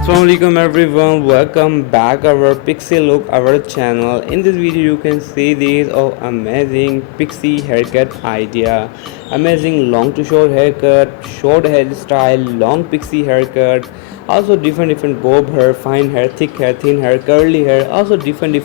Assalamualaikum everyone, welcome back our Pixie look our channel. In this video you can see these amazing Pixie haircut idea. Amazing long to short haircut, short hairstyle, long Pixie haircut, also different bob hair, fine hair, thick hair, thin hair, curly hair, also different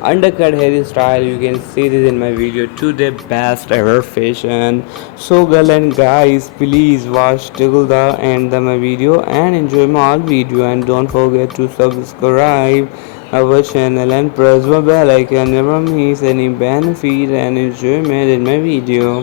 undercut hairstyle. You can see this in my video today, best ever fashion. So girl and guys, please watch till the end of my video and enjoy my video, and don't forget to subscribe our channel and press the bell icon, never miss any benefit and enjoyment in my video.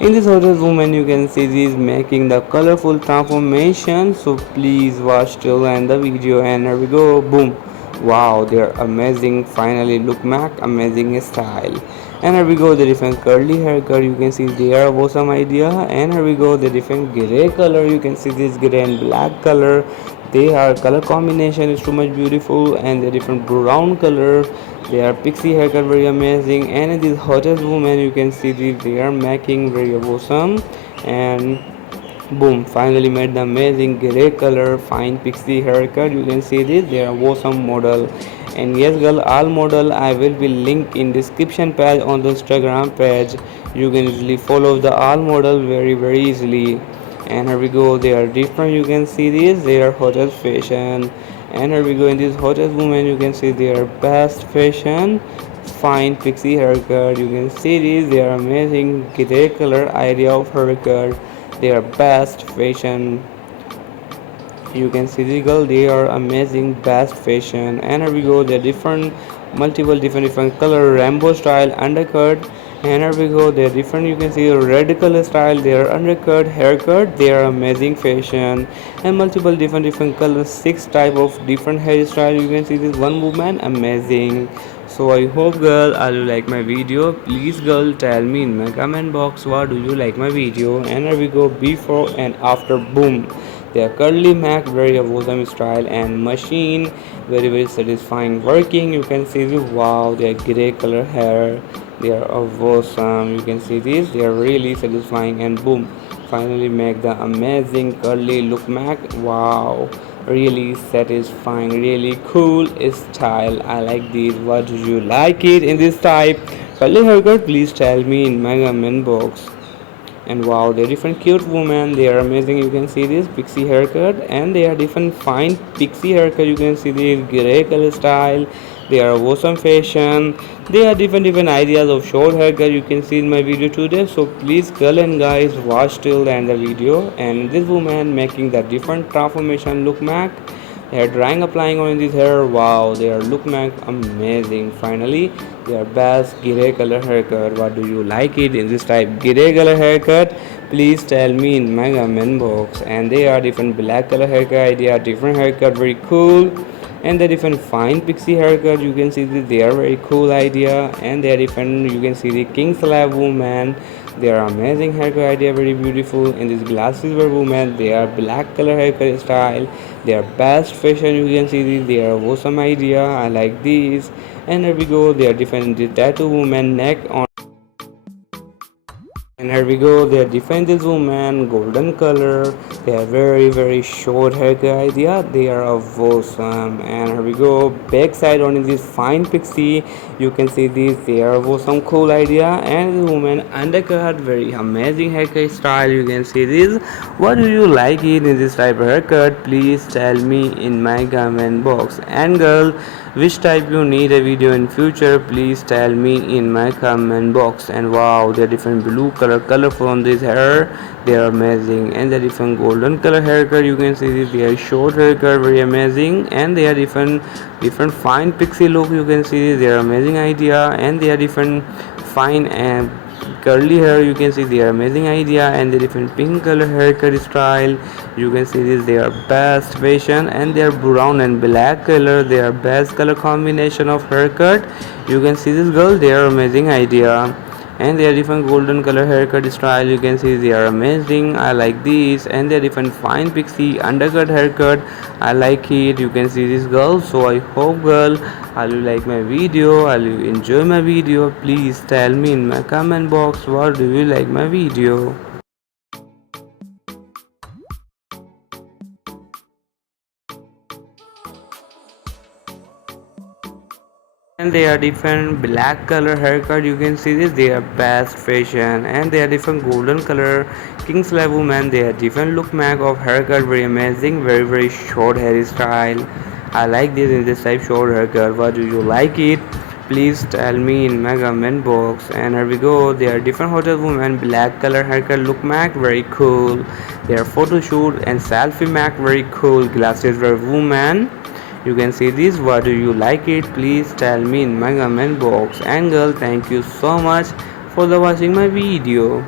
In this hotel woman you can see this making the colorful transformation, so please watch till end the video. And here we go, boom, wow, they're amazing, finally look back, amazing style. And here we go, the different curly haircut, you can see there was some idea. And here we go, the different gray color, you can see this gray and black color, they are color combination is too much beautiful. And the different brown color, they are pixie haircut, very amazing. And in this hottest woman you can see this, they are making very awesome. And boom, finally made the amazing gray color fine pixie haircut, you can see this, they are awesome model. And yes girl, all model I will be linked in description page on the Instagram page, you can easily follow the all model very easily. And here we go, they are different, you can see this, they are hottest fashion. And here we go, in this hottest woman you can see their best fashion fine pixie haircut, you can see this, they are amazing gray color idea of haircut, their best fashion, you can see the girl, they are amazing best fashion. And here we go, they're different multiple different color rainbow style undercut. And here we go, they're different, you can see the red color style, their undercut haircut, they are amazing fashion. And multiple different colors, 6 type of different hairstyle, you can see this one woman amazing. So I hope girl all you like my video, please girl tell me in my comment box what do you like my video. And here we go, before and after, boom, they are curly mac, very awesome style and machine, very satisfying working, you can see this, wow, they are gray color hair, they are awesome, you can see this, they are really satisfying. And boom, finally make the amazing curly look mac, wow, really satisfying, really cool style, I like this. What do you like it in this type curly haircut, please tell me in my comment box. And wow, they're different cute women, they are amazing, you can see this pixie haircut. And they are different fine pixie haircut, you can see this gray color style, they are awesome fashion. They are different ideas of short haircut, you can see in my video today. So please girl and guys watch till the end of the video. And this woman making the different transformation look back, hair drying applying on this hair, wow, they are look back amazing. Finally their best gray color haircut, what do you like it in this type gray color haircut, please tell me in my comment box. And they are different black color haircut, they are different haircut, very cool. And the different fine pixie haircut, you can see that they are very cool idea. And they are different, you can see the king slab woman, they are amazing haircut idea, very beautiful. And these glasses were women, they are black color haircut style, they are best fashion, you can see this, they are awesome idea, I like these. And here we go, they are different, the tattoo woman neck on. And here we go, they are different this woman golden color, they are very short haircut idea, they are awesome. And here we go, back side on this fine pixie, you can see this, they are awesome cool idea. And this woman undercut, very amazing haircut style, you can see this. What do you like it in this type of haircut, please tell me in my comment box. And girl, which type you need a video in future, please tell me in my comment box. And wow, they are different blue color from this hair, they are amazing. And the different golden color haircut, you can see this, they are short haircut, very amazing. And they are different fine pixie look, you can see this, they are amazing idea. And they are different fine and curly hair, you can see they are amazing idea. And the different pink color haircut style, you can see this, they are best fashion. And they are brown and black color, they are best color combination of haircut, you can see this girl, they are amazing idea. And they are different golden color haircut style, you can see they are amazing, I like these. And they are different fine pixie undercut haircut, I like it, you can see this girl. So I hope girl all you like my video, all you enjoy my video, please tell me in my comment box what do you like my video. And they are different black color haircut. You can see this, they are best fashion. And they are different golden color king's slave woman. They are different look mac of haircut, very amazing, very short hairstyle. I like this in this type short haircut. What do you like it? Please tell me in my comment box. And here we go, they are different hotel women, black color haircut look mac, very cool. They are photo shoot and selfie mac, very cool. Glasses for woman. You can see this. What do you like it? Please tell me in my comment box. And girl, thank you so much for the watching my video.